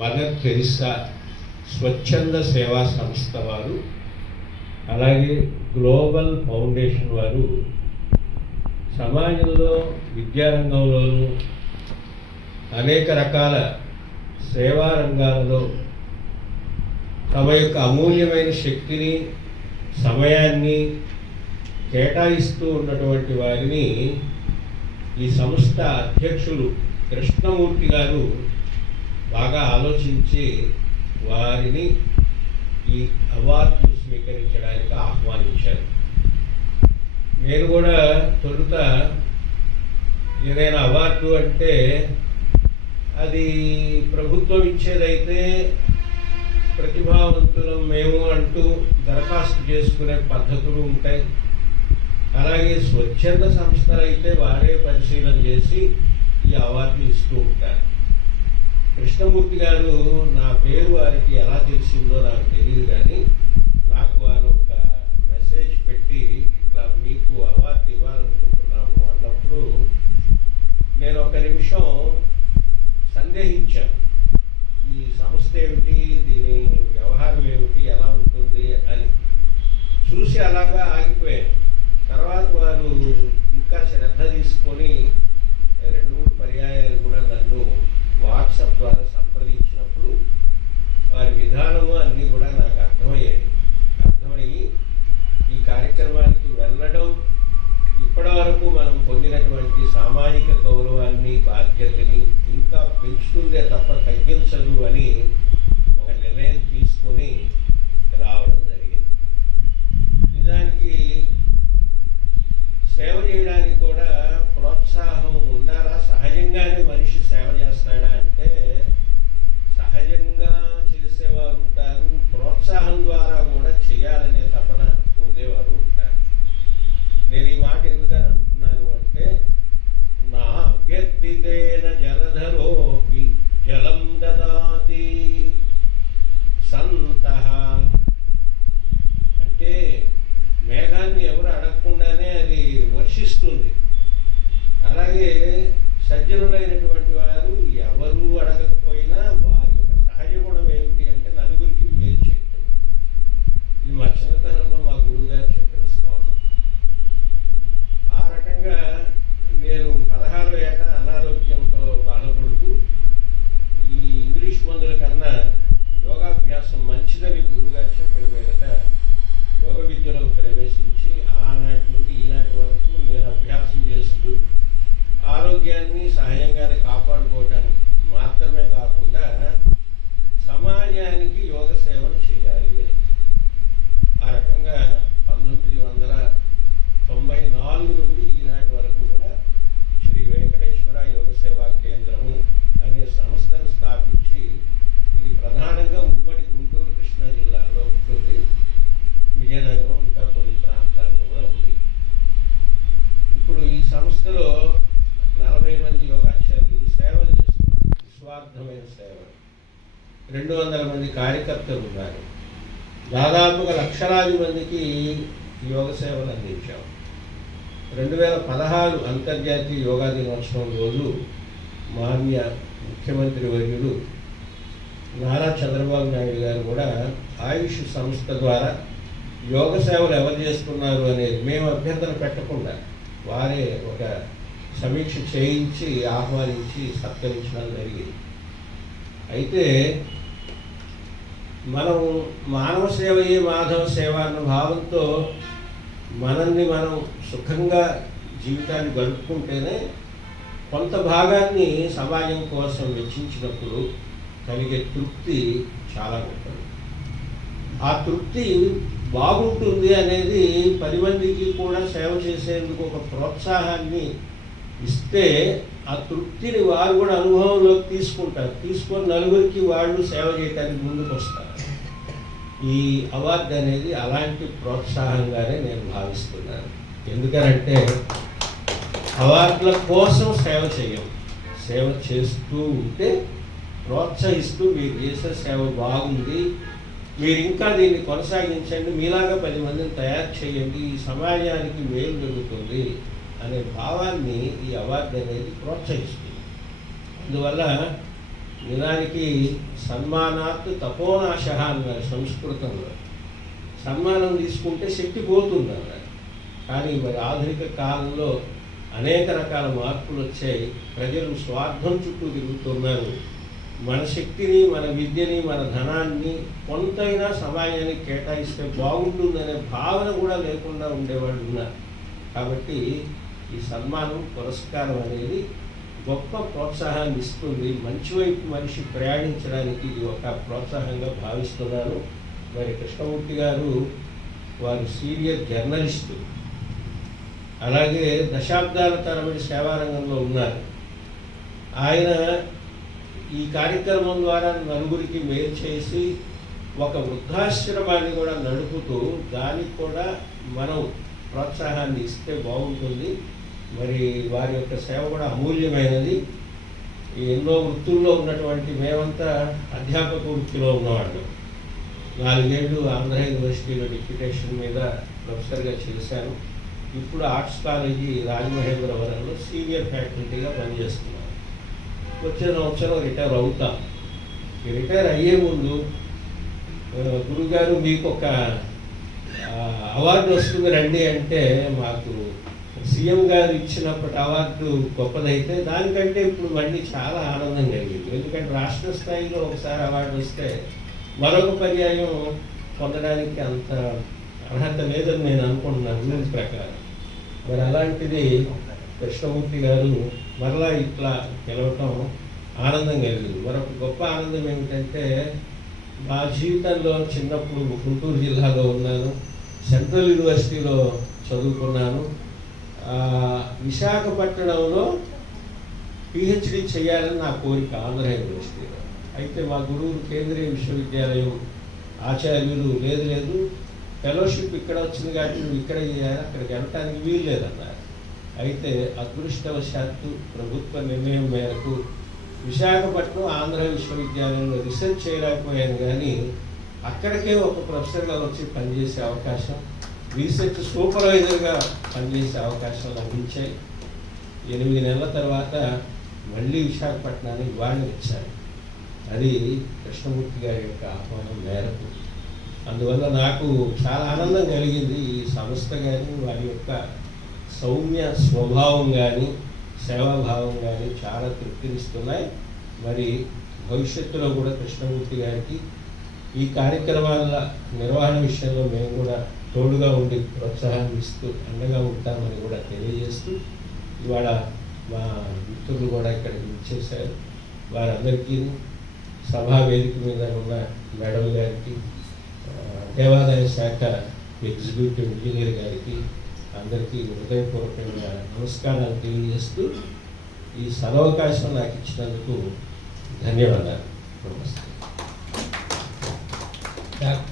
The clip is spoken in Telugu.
మదర్ తెరిసా స్వచ్ఛంద సేవా సంస్థ వారు, అలాగే గ్లోబల్ ఫౌండేషన్ వారు సమాజంలో విద్యారంగంలోనూ అనేక రకాల సేవా రంగాలలో తమ యొక్క అమూల్యమైన శక్తిని, సమయాన్ని కేటాయిస్తూ ఉన్నటువంటి వారిని ఈ సంస్థ అధ్యక్షులు కృష్ణమూర్తి గారు బాగా ఆలోచించి వారిని ఈ అవార్డు స్వీకరించడానికి ఆహ్వానించారు. నేను కూడా తొలుత ఏదైనా అవార్డు అంటే అది ప్రభుత్వం ఇచ్చేదైతే ప్రతిభావంతులం మేము అంటూ దరఖాస్తు చేసుకునే పద్ధతులు ఉంటాయి. అలాగే స్వచ్ఛంద సంస్థలు అయితే వారే పరిశీలన చేసి ఈ అవార్డులు ఇస్తూ ఉంటారు. కృష్ణమూర్తి గారు నా పేరు వారికి ఎలా తెలిసిందో నాకు తెలియదు, కానీ నాకు వారు ఒక మెసేజ్ పెట్టి ఇట్లా మీకు అవార్డు ఇవ్వాలనుకుంటున్నాము అన్నప్పుడు నేను ఒక నిమిషం సందేహించాను. ఈ సంస్థ ఏమిటి, దీని వ్యవహారం ఏమిటి, ఎలా ఉంటుంది అని చూసి అలాగా ఆగిపోయాను. తర్వాత వారు ఇంకా శ్రద్ధ తీసుకొని 2-3 పర్యాయాలు కూడా నన్ను వాట్సాప్ ద్వారా సంప్రదించినప్పుడు వారి విధానము అన్నీ కూడా నాకు అర్థమయ్యి ఈ కార్యక్రమానికి వెళ్ళడం ఇప్పటి వరకు మనం పొందినటువంటి సామాజిక గౌరవాన్ని, బాధ్యతని ఇంకా పెంచుతుందే తప్ప తగ్గించదు అని ఒక నిర్ణయం తీసుకొని రావడం జరిగింది. నిజానికి సేవ చేయడానికి కూడా ప్రోత్సాహం ఉండాలా? సహజంగానే మనిషి సేవ చేస్తాడా అంటే సహజంగా చేసేవారు ఉంటారు, ప్రోత్సాహం ద్వారా కూడా చేయాలనే తపన పొందేవారు ఉంటారు. నేను ఈ మాట ఎందుకని అంటున్నాను అంటే, నా అభ్యర్థితేన జలధరోపి జలం దదాతి సంతః అంటే మేఘాన్ని ఎవరు అడగకుండానే అది వర్షిస్తుంది. అలాగే సజ్జనులైనటువంటి వారు ఎవరు అడగకపోయినా వారి యొక్క సహజ గుణం ఏమిటి అంటే నలుగురికి మేలు చేయటం. ఇది మా చిన్నతనంలో మా గురువు గారు చెప్పిన శ్లోకం. ఆ రకంగా నేను 16వ ఏట అనారోగ్యంతో బాధపడుతూ ఈ ఇంగ్లీష్ మందుల కన్నా యోగాభ్యాసం మంచిదని గురువుగారు చెప్పిన మీదట యోగ విద్యలో ప్రవేశించి ఆనాటి నుండి ఈనాటి వరకు నేను అభ్యాసం చేస్తూ ఆరోగ్యాన్ని సహజంగానే కాపాడుకోవటానికి మాత్రమే కాకుండా సమాజానికి యోగ సేవలు చేయాలి. ఆ రకంగా 1994 నుండి ఈనాటి వరకు కూడా శ్రీ వెంకటేశ్వర యోగ సేవా కేంద్రము అనే సంస్థను స్థాపించి ఇది ప్రధానంగా ఉమ్మడి గుంటూరు, కృష్ణా జిల్లాలో ఉంటుంది. విజయనగరం ఇంకా కొన్ని ప్రాంతాల్లో కూడా ఉంది. ఇప్పుడు ఈ సంస్థలో 40 మంది యోగాచార్యులు సేవలు చేస్తున్నారు, నిస్వార్థమైన సేవలు. 200 మంది కార్యకర్తలు ఉన్నారు. దాదాపుగా లక్షలాది మందికి యోగ సేవలు అందించాం. 2016 అంతర్జాతీయ యోగా దినోత్సవం రోజు మాన్య ముఖ్యమంత్రి వర్యులు నారా చంద్రబాబు నాయుడు గారు కూడా ఆయుష్ సంస్థ ద్వారా యోగ సేవలు ఎవరు చేస్తున్నారు అనేది మేము అభ్యర్థన పెట్టకుండా వారే ఒక సమీక్ష చేయించి ఆహ్వానించి సత్కరించడం జరిగింది. అయితే మనం మానవ సేవయే మాధవ సేవ అన్న భావంతో మనల్ని మనం సుఖంగా జీవితాన్ని గడుపుకుంటేనే కొంత భాగాన్ని సమాజం కోసం వెచ్చించినప్పుడు కలిగే తృప్తి చాలా ఉంటుంది. ఆ తృప్తి బాగుంటుంది అనేది 10 మందికి కూడా సేవ చేసేందుకు ఒక ప్రోత్సాహాన్ని ఇస్తే ఆ తృప్తిని వారు కూడా అనుభవంలోకి తీసుకుంటారు. తీసుకొని నలుగురికి వాళ్ళు సేవ చేయడానికి ముందుకు వస్తారు. ఈ అవార్డు అనేది అలాంటి ప్రోత్సాహంగానే నేను భావిస్తున్నాను. ఎందుకనంటే అవార్డుల కోసం సేవ చేయం, సేవ చేస్తూ ఉంటే ప్రోత్సహిస్తూ మీరు చేసే సేవ బాగుంది, మీరు ఇంకా దీన్ని కొనసాగించండి, మీలాగా 10 మందిని తయారు చేయండి, ఈ సమాజానికి మేలు జరుగుతుంది అనే భావాన్ని ఈ అవార్డు అనేది ప్రోత్సహిస్తుంది. అందువల్ల నిజానికి సన్మానాత్ తపోనాశ అన్నారు సంస్కృతంలో. సన్మానం తీసుకుంటే శక్తి పోతుంది అన్నారు. కానీ మరి ఆధునిక కాలంలో అనేక రకాల మార్పులు వచ్చాయి. ప్రజలు స్వార్థం చుట్టూ తిరుగుతున్నారు. మన శక్తిని, మన విద్యని, మన ధనాన్ని కొంతైనా సమాజానికి కేటాయిస్తే బాగుంటుందనే భావన కూడా లేకుండా ఉండేవాళ్ళు ఉన్నారు. కాబట్టి ఈ సన్మానం, పురస్కారం అనేది గొప్ప ప్రోత్సాహాన్ని ఇస్తుంది. మంచి వైపు మనిషి ప్రయాణించడానికి ఇది ఒక ప్రోత్సాహంగా భావిస్తున్నాను. మరి కృష్ణమూర్తి గారు వారు సీనియర్ జర్నలిస్టు, అలాగే దశాబ్దాల తరబడి సేవారంగంలో ఉన్నారు. ఆయన ఈ కార్యక్రమం ద్వారా నలుగురికి మేలు చేసి ఒక వృద్ధాశ్రమాన్ని కూడా నడుపుతూ దానికి కూడా మనం ప్రోత్సాహాన్ని ఇస్తే బాగుంటుంది. మరి వారి యొక్క సేవ కూడా అమూల్యమైనది. ఎన్నో వృత్తుల్లో ఉన్నటువంటి మేమంతా అధ్యాపక వృత్తిలో ఉన్నవాళ్ళు. 4 ఏళ్ళు ఆంధ్ర యూనివర్సిటీలో డిప్యూటేషన్ మీద ప్రొఫెసర్గా చేశాను. ఇప్పుడు ఆర్ట్స్ కాలేజీ రాజమహేంద్రవరంలో సీనియర్ ఫ్యాకల్టీగా పనిచేస్తున్నాను. వచ్చే సంవత్సరం రిటైర్ అవుతాం. ఈ రిటైర్ అయ్యే ముందు గురుగారు మీకు ఒక అవార్డు వస్తుంది రండి అంటే, మాకు సీఎం గారు ఇచ్చినప్పటి అవార్డు గొప్పదైతే దానికంటే ఇప్పుడు మళ్ళీ చాలా ఆనందం కలిగింది. ఎందుకంటే రాష్ట్ర స్థాయిలో ఒకసారి అవార్డు వస్తే మరొక పర్యాయం పొందడానికి అంత అర్హత లేదని నేను అనుకుంటున్నాను రూల్స్ ప్రకారం. మరి అలాంటిది కృష్ణమూర్తి గారు మరలా ఇట్లా గెలవటం ఆనందం కలిగింది. మరొక గొప్ప ఆనందం ఏమిటంటే, మా జీవితంలో చిన్నప్పుడు గుంటూరు జిల్లాలో ఉన్నాను, సెంట్రల్ యూనివర్సిటీలో చదువుకున్నాను. విశాఖపట్నంలో పిహెచ్డి చేయాలని నా కోరిక ఆంధ్ర యూనివర్సిటీలో. అయితే మా గురువులు కేంద్రీయ విశ్వవిద్యాలయం ఆచార్యులు లేదు ఫెలోషిప్ ఇక్కడ వచ్చింది కాబట్టి నువ్వు ఇక్కడ చేయాలి, అక్కడికి వెళ్ళటానికి వీలు లేదన్నారు. అయితే అదృష్టవశాత్తు ప్రభుత్వ నిర్ణయం మేరకు విశాఖపట్నం ఆంధ్ర విశ్వవిద్యాలయంలో రీసెర్చ్ చేయలేకపోయాను, కానీ అక్కడికే ఒక ప్రొఫెసర్గా వచ్చి పనిచేసే అవకాశం, రీసెర్చ్ సూపర్వైజర్గా పనిచేసే అవకాశం లభించాయి. 8 నెలల తర్వాత మళ్ళీ విశాఖపట్నానికి వాడిని వచ్చాను. అది కృష్ణమూర్తి గారి యొక్క ఆహ్వానం మేరకు. అందువల్ల నాకు చాలా ఆనందం కలిగింది. ఈ సంస్థ కానీ వారి యొక్క సౌమ్య స్వభావం కానీ సేవాభావం కానీ చాలా తృప్తినిస్తున్నాయి. మరి భవిష్యత్తులో కూడా కృష్ణమూర్తి గారికి ఈ కార్యక్రమాల నిర్వహణ విషయంలో మేము కూడా తోడుగా ఉండి ప్రోత్సాహం ఇస్తూ అండగా ఉంటామని కూడా తెలియజేస్తూ, ఇవాళ మా మిత్రులు కూడా ఇక్కడికి వచ్చేసారు. వారందరికీ సభా వేదిక మీద ఉన్న మేడం గారికి, దేవాదాయ శాఖ ఎగ్జిక్యూటివ్ ఇంజనీర్ గారికి అందరికీ హృదయపూర్వకంగా నమస్కారాలు తెలియజేస్తూ ఈ సదవకాశం నాకు ఇచ్చినందుకు ధన్యవాదాలు. నమస్తే.